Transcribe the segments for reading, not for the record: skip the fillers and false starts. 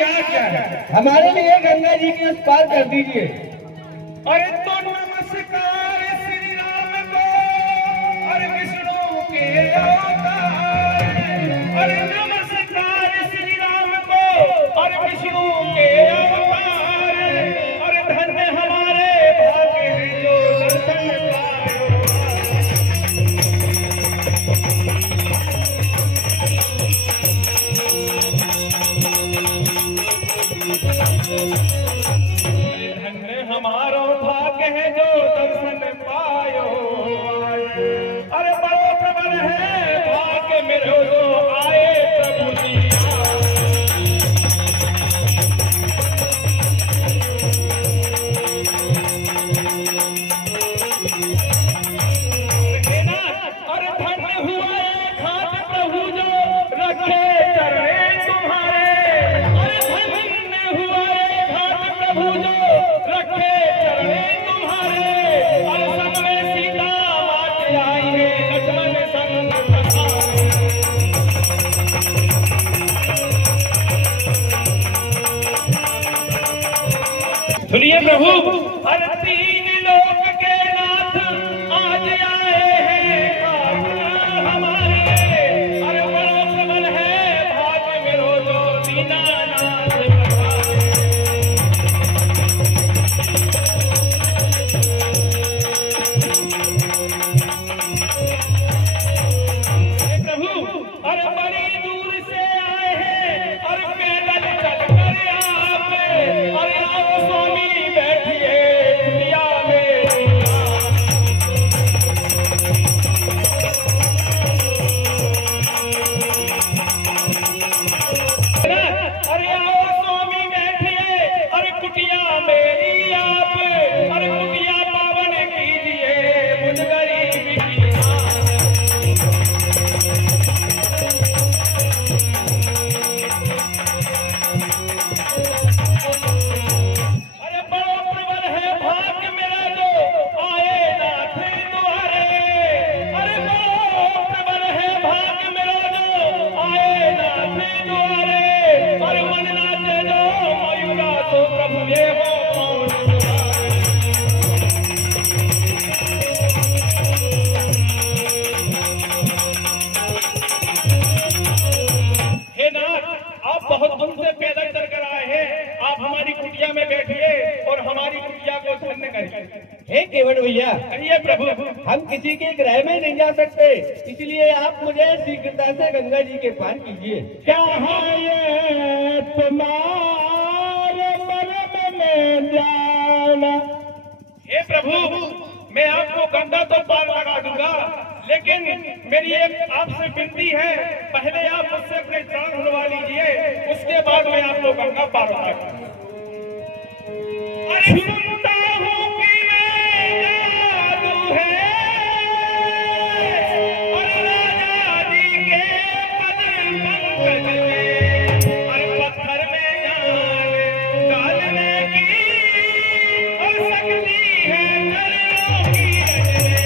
क्या क्या है? हमारे लिए गंगा जी के उस पार कर दीजिए। अरे तो नमस्कार श्री राम को, अरे विष्णु के अवतार। अरे नमस्कार श्री राम को, अरे विष्णु के अवतार। अरे धन्य हमारे भाग्य हैं जो दर्शन पाए। धन्य हमारो भाग्य है जो दर्शन पायो। अरे बड़ो प्रबल है भाग्य मेरो जो आए प्रभु जी। अरे धन्य हुआ खाट प्रभु जो रखे चरणे तुम्हारे। अरे धन्य हुआ खाट प्रभु जो रखे चरणे तुम्हारे। और संग में सीता मात आई है लक्ष्मण संग पधारे। सुनिए प्रभु, अरे तीन लोक के नाथ आज आए हैं आप हमारे। अरे बड़ो प्रबल है भाग्य मेरो जो दीनानाथ पधारे। प्रभु, अरे बड़ी दूर से आए हैं, अरे पैदल चलकर आप। अरे आप स्वामी बैठिए दुनिया में। अरे आओ स्वामी बैठिए, अरे कुटिया मेरी आप। अरे कुटिया पावन कीजिए मुझ गरीब की मान। अरे बड़ो प्रबल है भाग्य मेरा जो आए नाथ द्वारे। अरे बड़ो प्रबल है भाग्य मेरा जो आए नाथ द्वारे। अरे मन नाचे जो मयूरा तो प्रभु ये हो कौन तुम्हारे। हे नाथ, आप बहुत दूर से पैदल चलकर आए हैं। आप हमारी कुटिया में बैठिए और हमारी कुटिया को धन्य करिए। हे केवट भैया, कहिए प्रभु। हम किसी के ग्रह में नहीं जा सकते, इसलिए आप मुझे शीघ्रता से गंगा जी के पार कीजिए। क्या है ये तुम्हारे मन में जाना। हे प्रभु, मैं आपको गंगा तो पार लगा दूंगा, लेकिन मेरी एक आपसे विनती है। पहले आप मुझसे अपने प्राण खुलवा लीजिए, उसके बाद मैं आपको गंगा पार लगा। अरे सुनता हूँ कि मैं जादू है, और राजा जी के पद पंकज में। अरे पत्थर में जान डालने की और शक्ति है चरणों की रचने।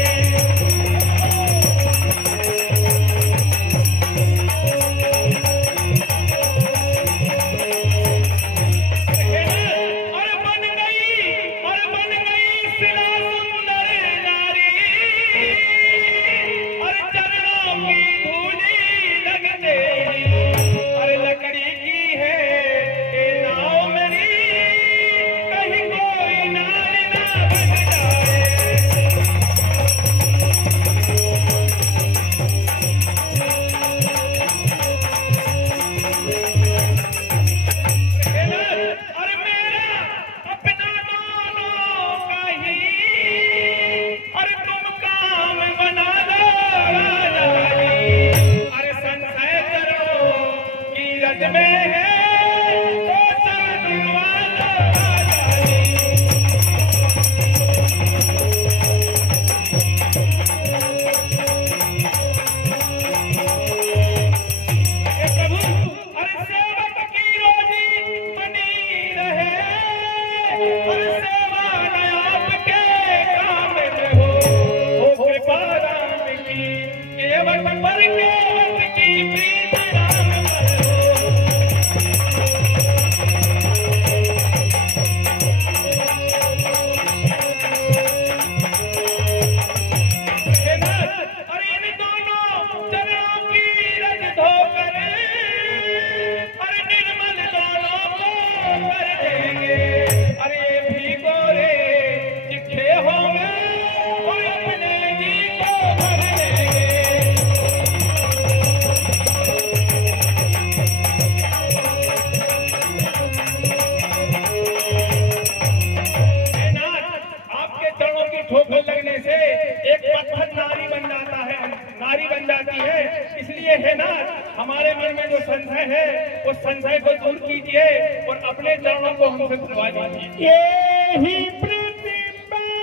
उस संशय को दूर कीजिए और अपने चरणों को हमसे सुनवा दीजिए। यही प्रतिपाला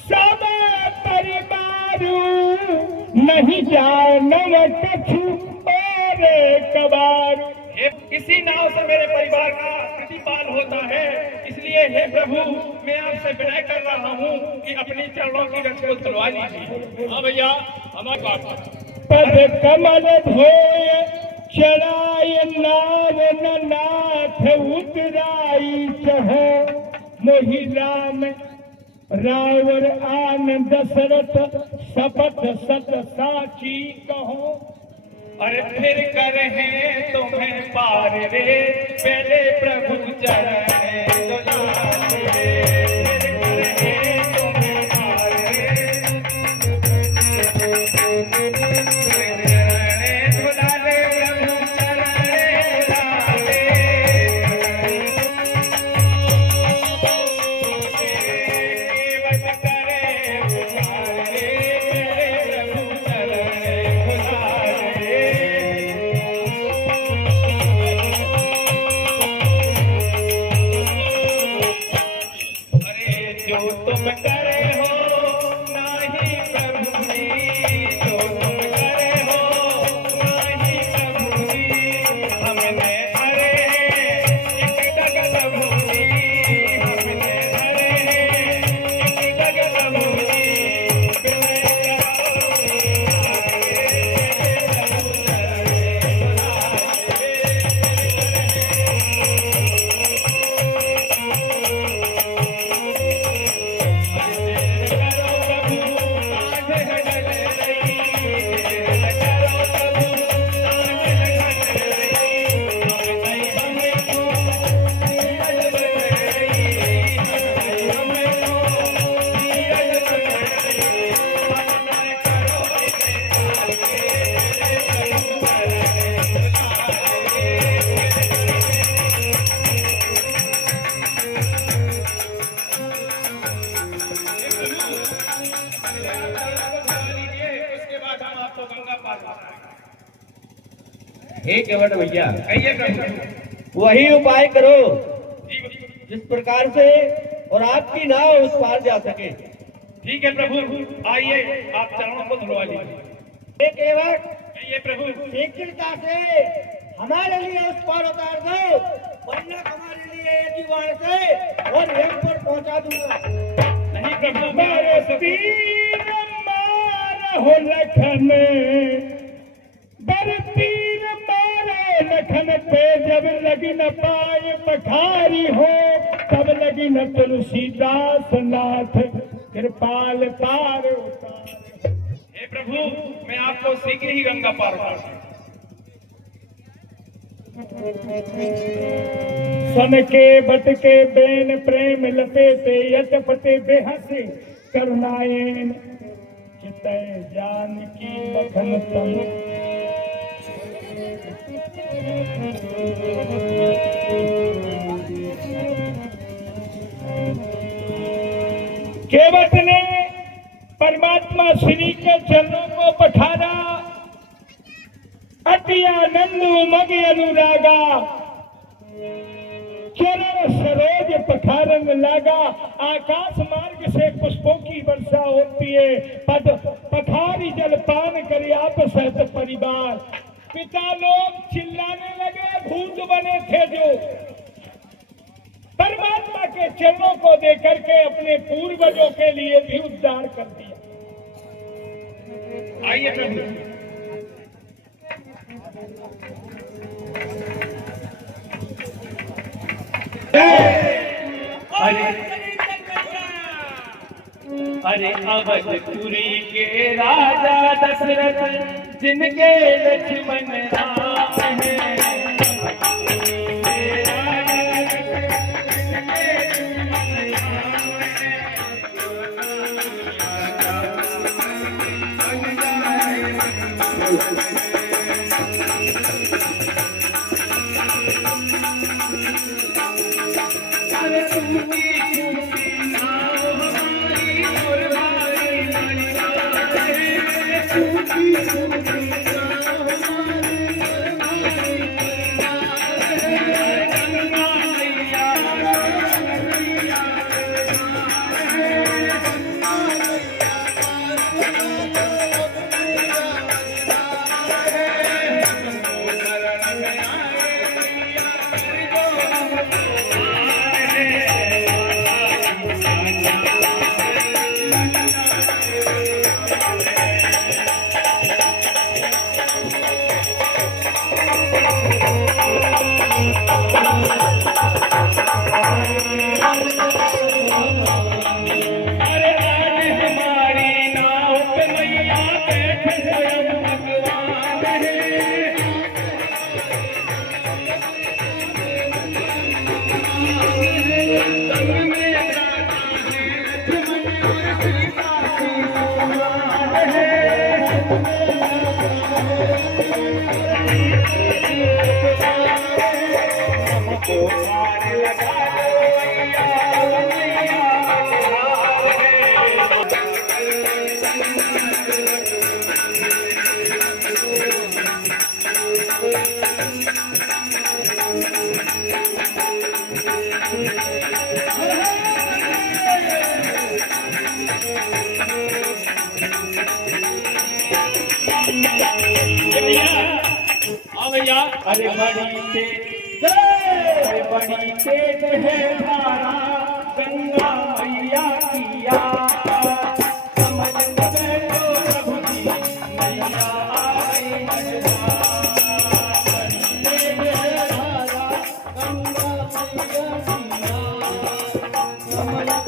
सब परिवारू, नहीं जानव कछु और कबारू। इसी नाव से मेरे परिवार का प्रतिपाल होता है, इसलिए हे प्रभु मैं आपसे विनय कर रहा हूँ कि अपनी चरणों की रक्ष को तुलवा दीजिए। हाँ भैया, हमारी बात। पद कमल धोय चराय नाव नाथ उतराई चहो, मोहि राम रावण आन दशरथ शपथ सत साची कहो। अरे फिर कर हैं तुम्हें पार रे, पहले प्रभु चरण दुलार रे। फिर कर हैं तुम्हें पार रे, दुलारे प्रभु चरण दुलारे। केवट करे पुकार रे, पहले प्रभु चरण दुलारे। अरे जो तुम करे हो नाही प्रभु जी, जो तुम करे हो नाही प्रभु जी, हमने अरे एक डगल भूमि, हमने अरे एक डगल भूमि। उसके बाद हम आपको गंगा पार कराएंगे। हे केवट भैया, कहिए प्रभु। वही उपाय करो जी, जिस प्रकार से और आपकी नाव उस पार जा सके। ठीक है प्रभु, आइए आप चरणों को धुलवा लीजिए। हे केवट, कहिए प्रभु। शीघ्रता से हमारे लिए उस पार उतार दो, वरना हमारे लिए एक ही बाण से और हेमपुर पहुंचा दूंगा। नहीं प्रभु, मारे तीर मार हो लखन, बर तीर मारे लखन पे, जब लगी न पाए पखारी हो, तब लगी न तुलसीदास नाथ कृपाल पार उतार। हे प्रभु मैं आपको शीघ्र ही गंगा पार उतारूंगा। सन के बटके बेन प्रेम लपेटे, यटपटे बेहसे करुणायन, चितय जानकी लखन तन। केवट ने परमात्मा श्री के चरणों को पठारा, अति आनंद उमग अनुरागा, चरण सरोज पखारन लागा। आकाश मार्ग से पुष्पों की वर्षा होती है, पद पखारी जलपान करे आप सहित परिवार। पिता लोग चिल्लाने लगे, भूत बने थे जो परमात्मा के चरणों को देकर के अपने पूर्वजों के लिए भी उद्धार कर दिया। आइए प्रभु। अरे अवधपुरी के राजा दशरथ, जिनके लक्ष्मण राम हैं। भैया अरे बड़ी तेज अरे बड़ी तेज है धारा गंगा मैया किया समझ में बैठो प्रभु जी मैया आई बड़ी तेज है धारा गंगा मैया किया समझ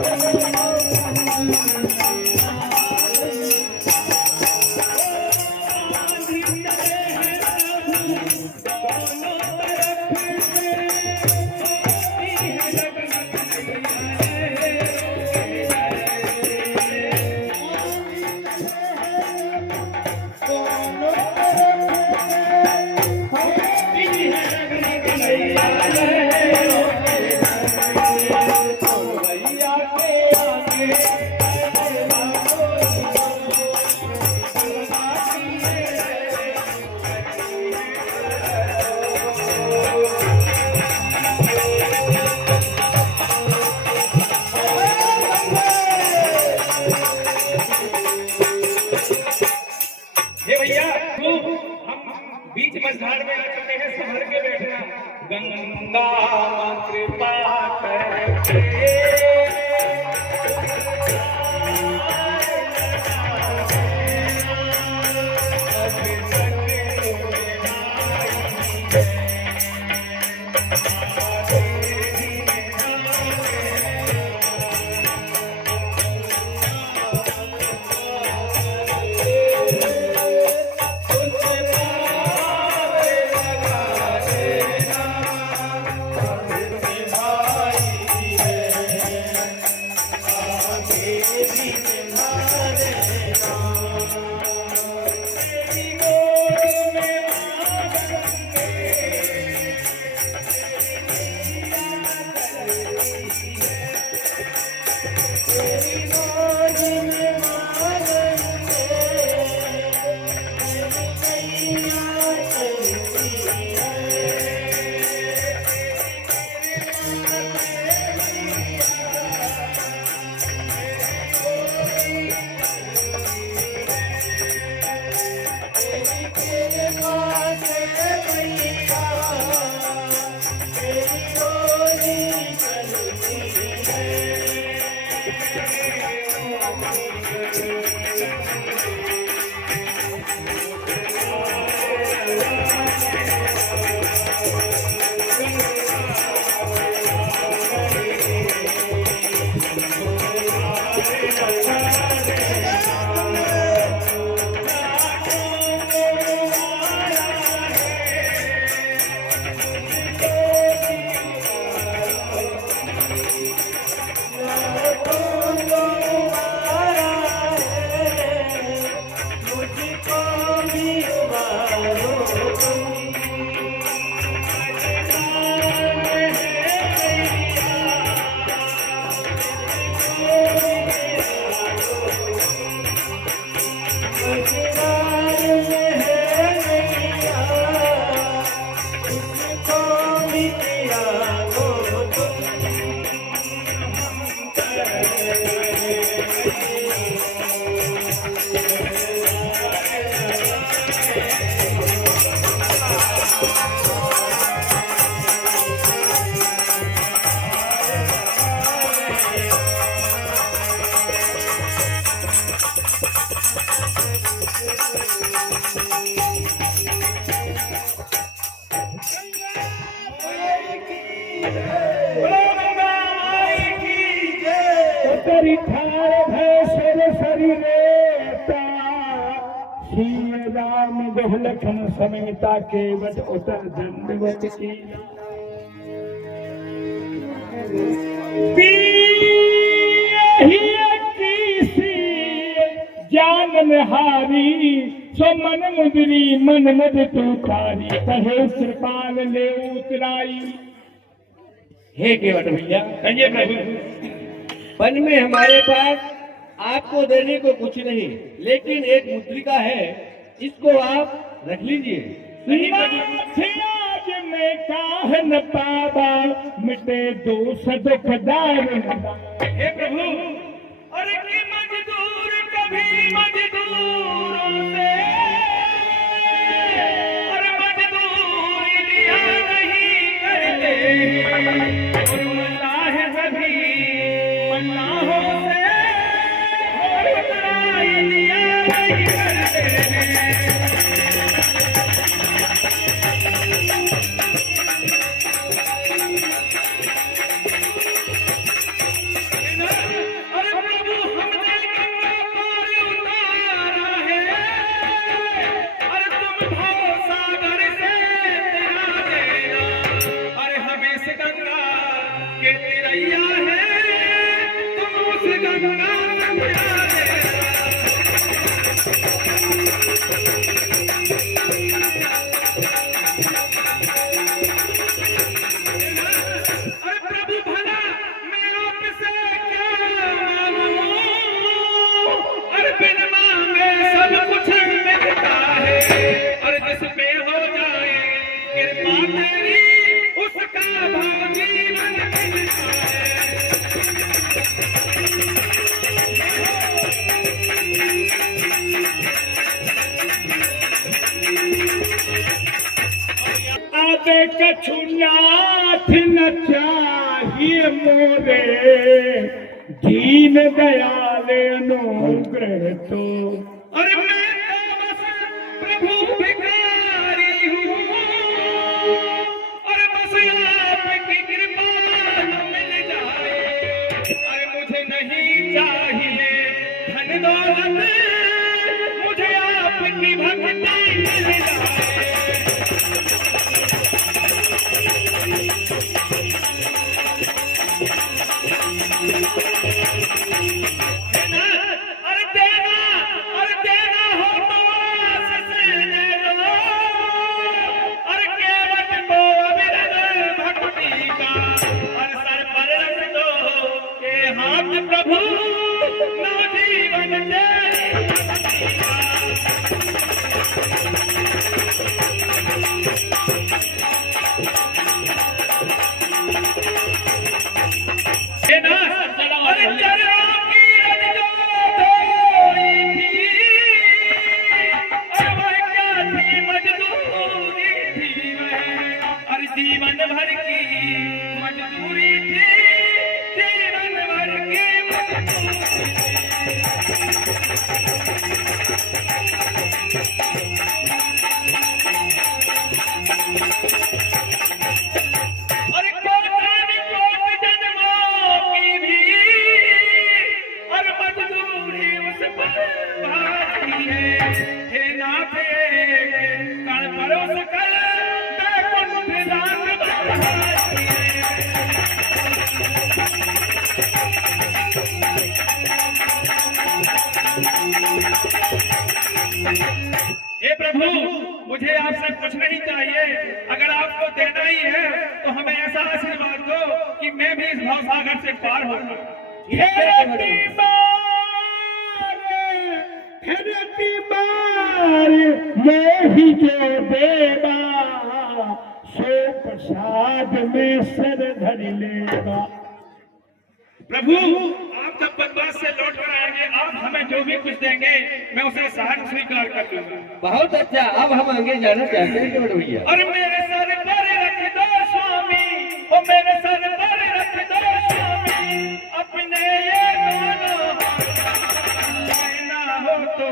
बीच मझधार में आ चुके हैं, संभल के बैठना। गंगा कृपा करके उतरी ठार भैसर शरीरेता श्री राम गोलखन समेता केवट उतर दंडवत की ज्ञान हारी सो मन मुदरी मन मद तू तारी कहे कृपाल ले उतराई। हे केवट भैया, कहिए प्रभु। वन में हमारे पास आपको देने को कुछ नहीं, लेकिन एक मुद्रिका है, इसको आप रख लीजिए। नाथ आज मैं काह न पावा मिटे दोष दुखदार। हे प्रभु, और कि मजदूर कभी मजदूरों से और मजदूरी लिया नहीं करते, और मल्लाह कभी मल्लाहों से और उतराई लिया नहीं करते। आबे कछु नाथ न चाहिए मोरे दीन दयाल अनुग्रह तो। अरे मैं तो बस प्रभु भिखारी हूँ, और बस आपकी कृपा मिल जाए। अरे मुझे नहीं चाहिए धन दौलत, मुझे आपकी भक्ति मिल जाए। प्रभु नव जीवन दे। जीवन भर की मजदूरी थी, जीवन भर की अरे कोट जन्मों की भी और मजदूरी उस पर भारी है। हे नाथ कण परोस कर बैकुंठ दान बढ़ाई है। हे प्रभु, मुझे आपसे कुछ नहीं चाहिए, अगर आपको देना ही है तो हमें ऐसा आशीर्वाद दो कि मैं भी इस भवसागर से पार हो सकूं। मैं ही जो देगा सो प्रसाद में सर धर लेगा। प्रभु, आप जब बनवास से लौट कर आएंगे, आप हमें जो भी कुछ देंगे मैं उसे सहर्ष स्वीकार कर लूंगा। बहुत अच्छा, अब हम आगे जाना चाहते हैं केवट भैया। और मेरे सर पर रख दो स्वामी, ओ मेरे सर पर रख दो स्वामी, अपने ये दोनों हाथ, ना हो तो